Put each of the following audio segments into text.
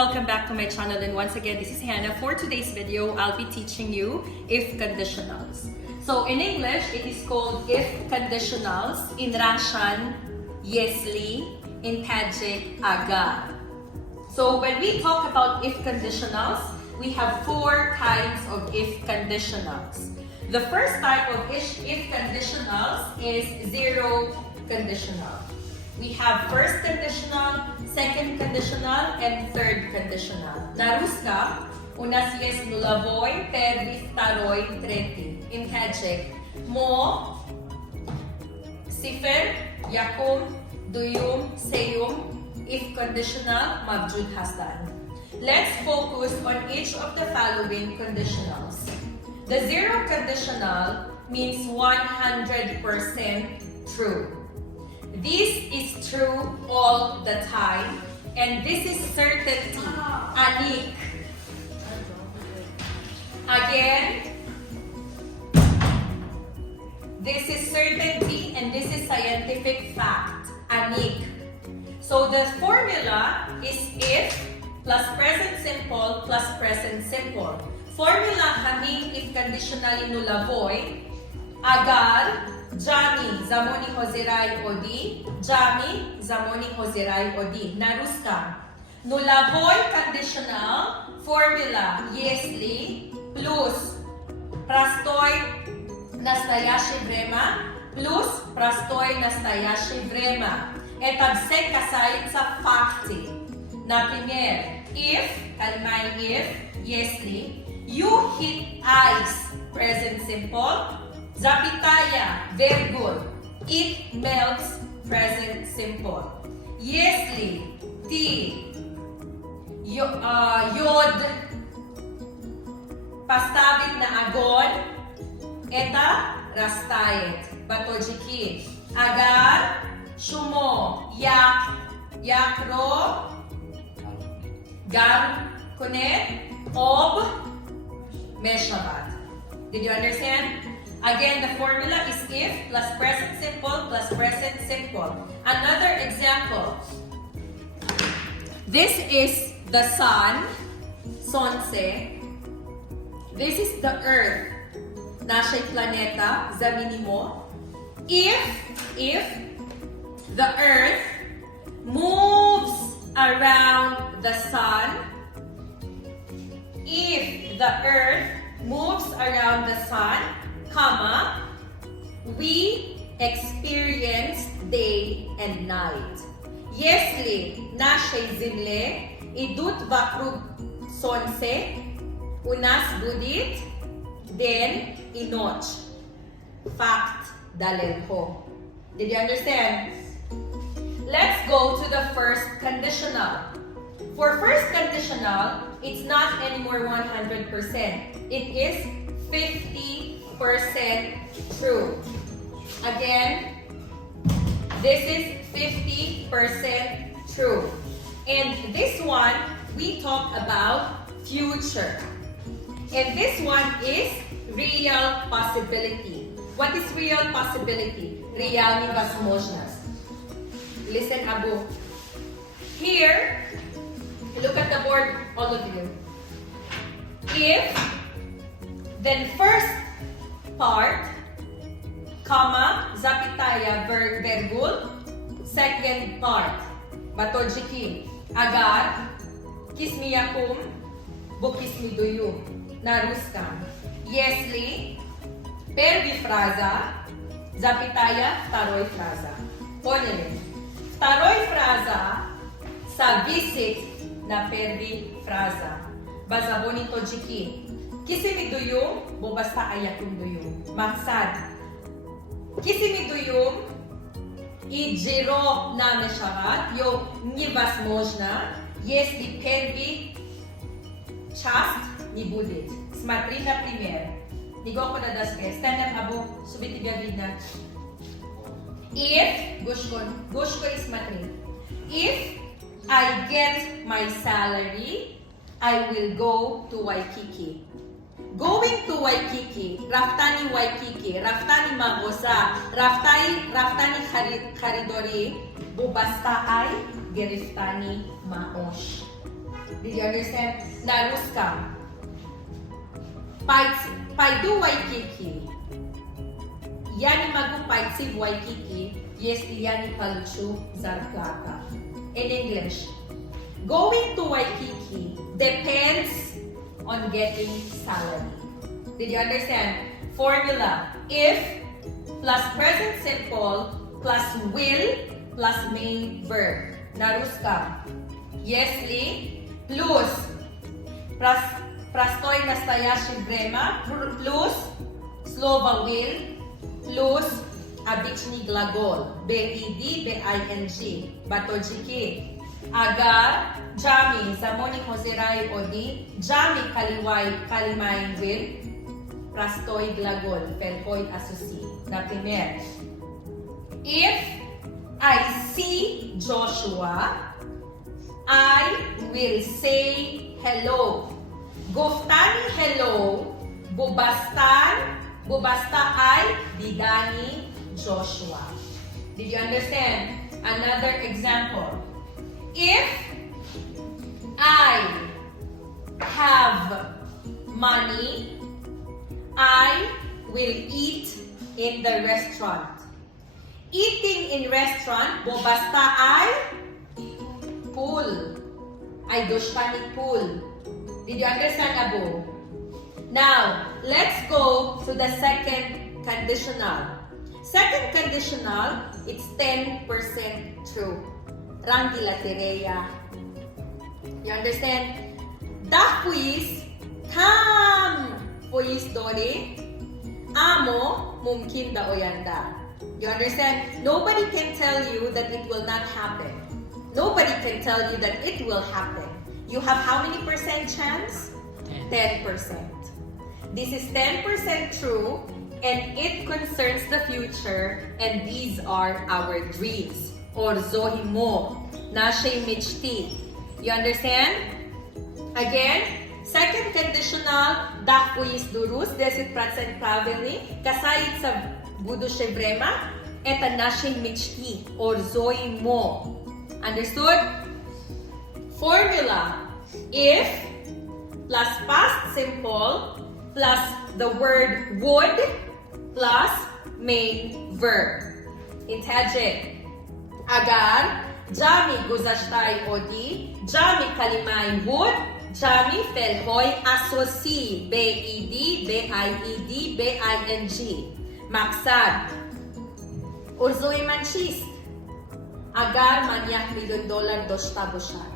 welcome back to my channel, and once again this is Hannah. For today's video, I'll be teaching you if conditionals. So in English, it is called if conditionals. In Russian, ЕСЛИ. In Tajik, Agар. So when we talk about if conditionals, we have four kinds of if conditionals. The first type of if conditionals is zero conditional. We have first conditional, second conditional, and third conditional. На русском у нас есть нулевой, первый, второй, третий. In Tajik, мо, сифр, якум, дуюм, сеюм, if conditional, mavjud hastan. Let's focus on each of the following conditionals. The zero conditional means 100% true. This is true all the time, and this is certainty, anik. Again, this is certainty and this is scientific fact, anik. So the formula is if plus present simple plus present simple. Formula kaming if conditional nulavoy, agar, Jami, zamoni hozirai odi, Jami, zamoni hozirai odi. Na ruskam. Nulavoy conditional formula ЕСЛИ plus простой настоящее время плюс простой настоящее время. Это все касается факты. Например, if, кальмай if, если, you hit ice, present simple, запятая, virgul, it melts, present simple. Если ты йод поставить на огонь, это растает. Батоджики. Агар, шумо, якро, гар, конет, об, мешават. Did you understand? Again, the formula is if plus present simple plus present simple. Another example. This is the sun, sonse. This is the earth, naszej planeta, zamini mo. If the earth moves around the sun, if the earth moves around the sun, comma, we experience day and night. Если нашей Земле идут вокруг Солнца, у нас будет день и ночь. Fact далеко. Did you understand? Let's go to the first conditional. For first conditional, it's not anymore 100%. It is 50% true. Again, this is 50% true. And this one, we talk about future. And this one is real possibility. What is real possibility? Realny возможность. Listen, Abu. Here, look at the board, all of you. If, then first part, comma, zapitaya, virgul, second part, batojiki, agar, kismiyakum, bukismiduyu, naruskam, ЕСЛИ, первый фраза, запятая, второй фраза. Поняли? Второй фраза зависит на первой фраза. Базабони тоджики. Кисимидуюм, бобаста аякундуюм. Максад. Кисимидуюм и джиро намешават, ё невозможно, если первый часть не будет. Смотри, например. Nigo ko na daske. Stand up, Abu. Subi тебя видно. If, gushko is смотри. If I get my salary, I will go to Waikiki. Going to Waikiki, raftani Waikiki, raftani magosa, raftani karidori, bubasta ay geriftani maosh. Did you understand? Na ruska. Paidu Waikiki. Yani magupaitsiv Waikiki. Если я не получу зарплата. In English, going to Waikiki depends on getting salary. Did you understand? Formula: if plus present simple plus will plus main verb. Naruska. Єслі plus простое настоящее время plus слово will plus обычный глагол BED, BING. Батоджики. Агар, Jami, Zamoni Hoserai Odi, Jami Kalimain will, простой глагол, перхой асоси. Например, if I see Joshua, I will say hello. Guftani hello, bubasta ay digani Joshua. Did you understand? Another example. If I have money, I will eat in the restaurant. Eating in restaurant, bobasta ay pool. Ay doshpani pool. Did you understand, Abu? Now, let's go to the second conditional. Second conditional, it's 10% true. Rangi latereya. You understand? Dahpuis, kam puis dori, amo mumkin da oyanda. You understand? Nobody can tell you that it will not happen. Nobody can tell you that it will happen. You have how many percent chance? 10%. This is 10% true, and it concerns the future, and these are our dreams. Or zohimo, nashay michti. You understand? Again, second conditional, dahpuis durus, desit present pravilni, kasayit sa budushe vrema, eta nashay michti, or zohimo. Understood? Formula: if plus past simple plus the word would plus main verb. Intajik. Agar, Jami guzashtay odi, Jami kalimay would, Jami felhoy asosi, BED, BIED, BING. Maksad. Urzoy manchist. Agar manyak $1 million doshta bushar.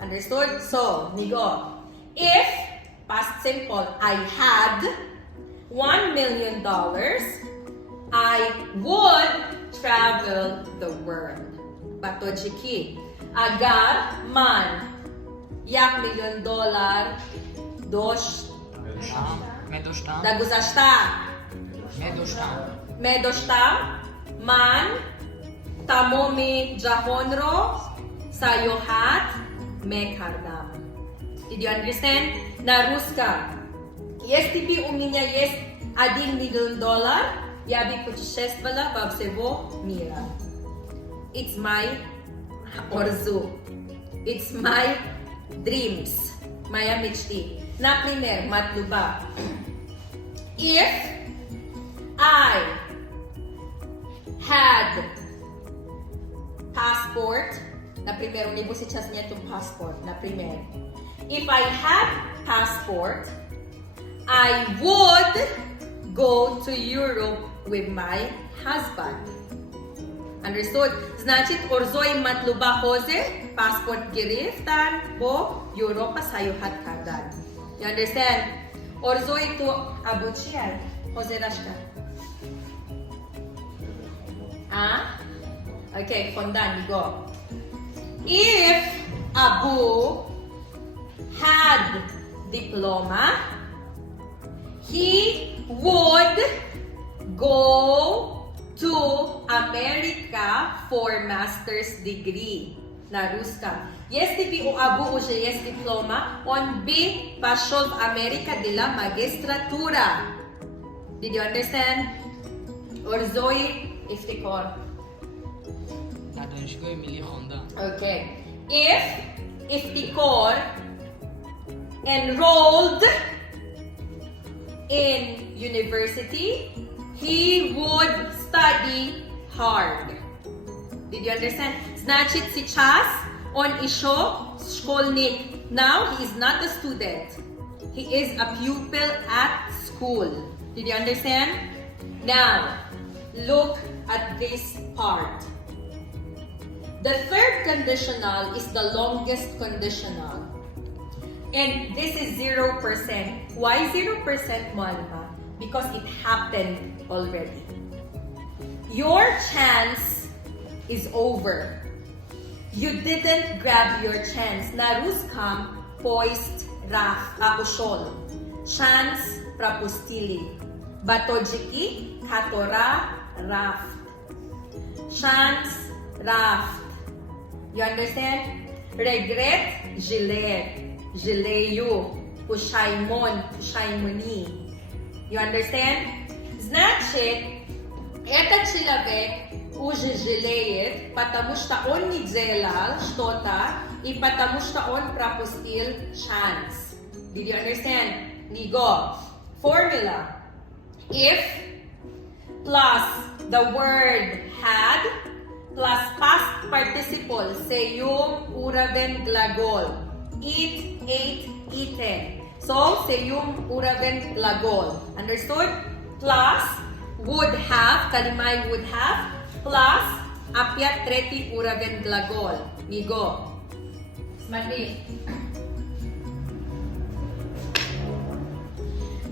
Understood? So, nigo. If, past simple, I had $1 million, I would travel the world. Batojiki. Agar man yak $1 million dosh daguzashta medoshta man tamomi jahonro sayohat mekardam. Did you understand? Na ruska. Есть тебе у меня есть $1 million, я бы путешествовала во всего мира. It's my orzu. It's my dreams. Моя мечты. Например, матлуба. If I had passport, например, у него сейчас нету passport, например. If I had passport, I would go to Europe with my husband. Understood? Значит, орзой матлуба хозе, passport гирифтан, бо Европа саюхат кардан. You understand? Орзой ту обучай, хозе рашка. Okay, fondan, you go. If Abu had diploma, he would go to America for master's degree. Na ruska. Если бы у Abu уже есть диплома, он бы пошел в Америку для магистратура. Did you understand? Орзой iftikor. در دانشگاه ملی خواندم. Okay. If Iftikor enrolled in university, he would study hard. Did you understand? Значит, сейчас он еще школьник. Now he is not a student. He is a pupil at school. Did you understand? Now, look at this part. The third conditional is the longest conditional. And this is 0%. Why 0%, Malma? Because it happened already. Your chance is over. You didn't grab your chance. Naruskam poist raf akushol. Chance prapustili. Batojiki katora raft. Chance raft. You understand? Regret, gilet. Gileyu. Pushaymon, pushaymoni. You understand? Значит, этот человек уже жалеет, потому что он не делал что-то и потому что он пропустил шанс. Did you understand? Nigo. Formula. If plus the word had plus past participle sa yung uraben glagol. Eat, ate, eaten. So, sa yung uraben glagol. Understood? Plus would have, kalimay would have, plus apyat treti uraben glagol. Nigo. Smartly.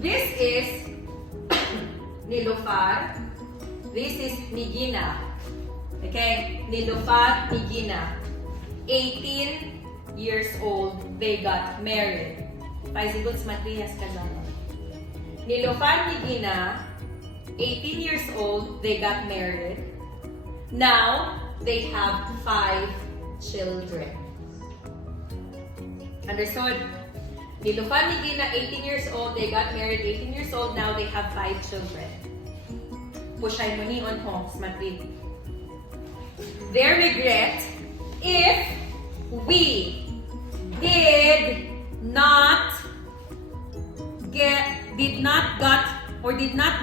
This is Nilufar. This is Nigina. Okay? Nilufar, Nigina. 18 years old, they got married. Paisigot Matrias Kazano. Nilufar, Nigina, 18 years old, they got married. Now, they have 5 children. Understood? Nilufar, Nigina, 18 years old, they got married, 18 years old, now they have 5 children. Pushay mo ni on homes, Madrid. Their regret, if we did not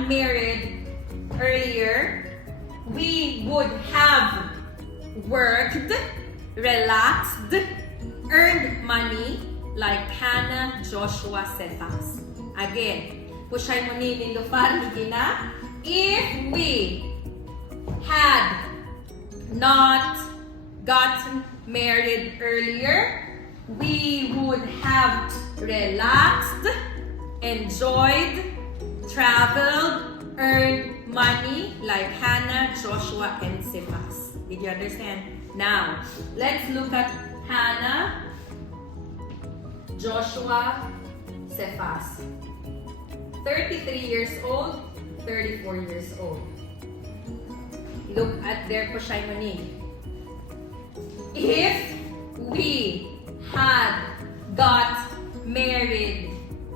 married earlier, we would have worked, relaxed, earned money like Hannah, Joshua, Cephas. Again, pushay mo ni Nilufar, Nigina. If we had not gotten married earlier, we would have relaxed, enjoyed, traveled, earned money like Hannah, Joshua, and Cephas. Did you understand? Now, let's look at Hannah, Joshua, Cephas. 33 years old, 34 years old. Look at their pushaymoni. If we had got married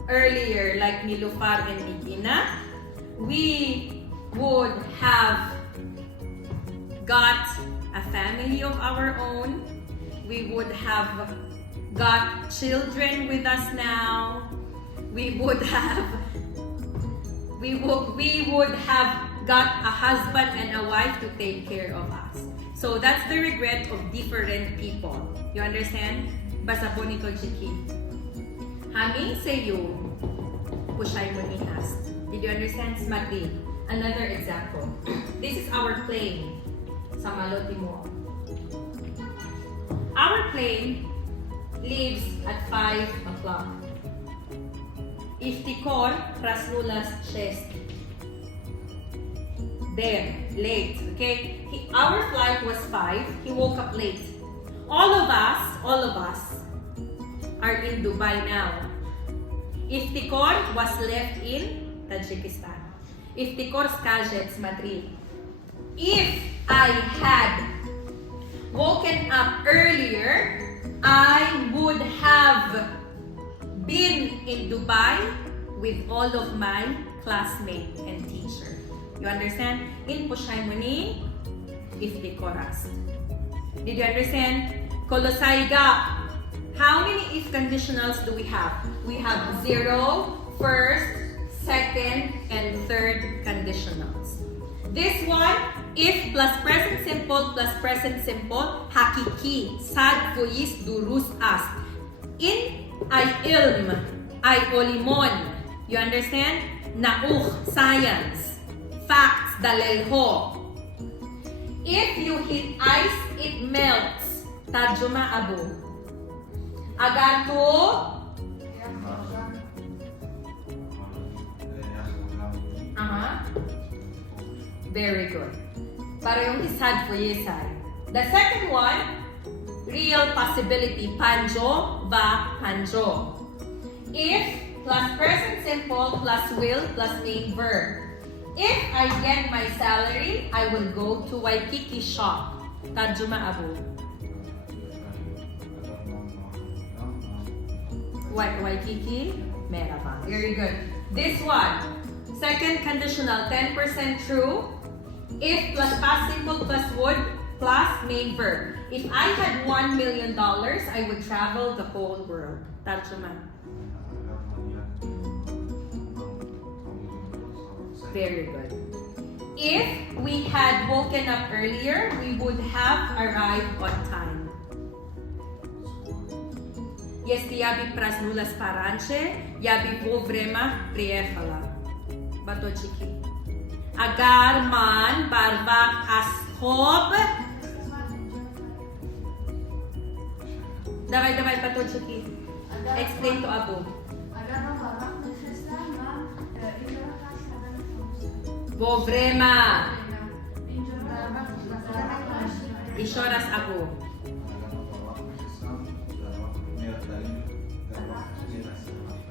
earlier like Nilufar and Nigina, we would have got a family of our own. We would have got children with us now. We would have got a husband and a wife to take care of us. So that's the regret of different people. You understand? Basa po nito, Chiki. Haming sayo, pushay mo ni has. Did you understand? Smati. Another example. This is our plane. Sa Malotimo. Our plane leaves at 5 o'clock. Iftikor Krasnulas Chest. There, late. Okay? Our flight was 5. He woke up late. All of us are in Dubai now. Iftikor was left in Tajikistan. Iftikor Skajets, Madrid. If I had woken up earlier, I would have been in Dubai with all of my classmates and teachers. You understand? In Pushaymoni, Iftikoras. Did you understand? Kolosaiga, How many if conditionals do we have? We have 0, first, second, and third conditionals. This one, if plus present simple plus present simple, hakiki, sad fuis durus as. In ay ilm, ay olimon. You understand? Naukh, science. Facts, dalelho. If you heat ice, it melts. Tarjuma abu. Agar to very good. Para yung isad for yesay. The second one, real possibility. Panjo va panjo. If plus present simple plus will plus main verb. If I get my salary, I will go to Waikiki shop. Tarjuma abu. Waikiki Meraba. Very good. This one, second conditional, 10% true. If plus past simple plus would plus main verb. If I had $1 million, I would travel the whole world. Tarjuma. Very good. If we had woken up earlier, we would have arrived on time. Если я би проснулась пораньше, я би вовремя приехала. Баточки. Agar man barvak ashop. Давай, баточки. Explain to Abu. Вовремя. Еще раз Abu.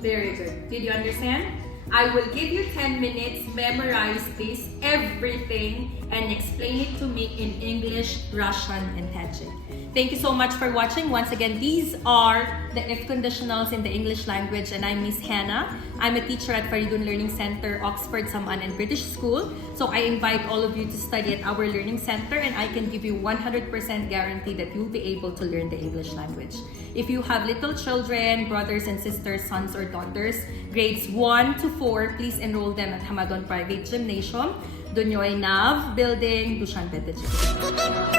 Very good. Did you understand? I will give you 10 minutes, memorize this, everything, and explain it to me in English, Russian, and Tajik. Thank you so much for watching. Once again, these are the if conditionals in the English language, and I'm Miss Hannah. I'm a teacher at Faridun Learning Center, Oxford, Saman, and British School. So I invite all of you to study at our learning center, and I can give you 100% guarantee that you'll be able to learn the English language. If you have little children, brothers and sisters, sons or daughters, grades 1 to 4, please enroll them at Hamadon Private Gymnasium, Dunyoy Nav Building, Dushan Petech.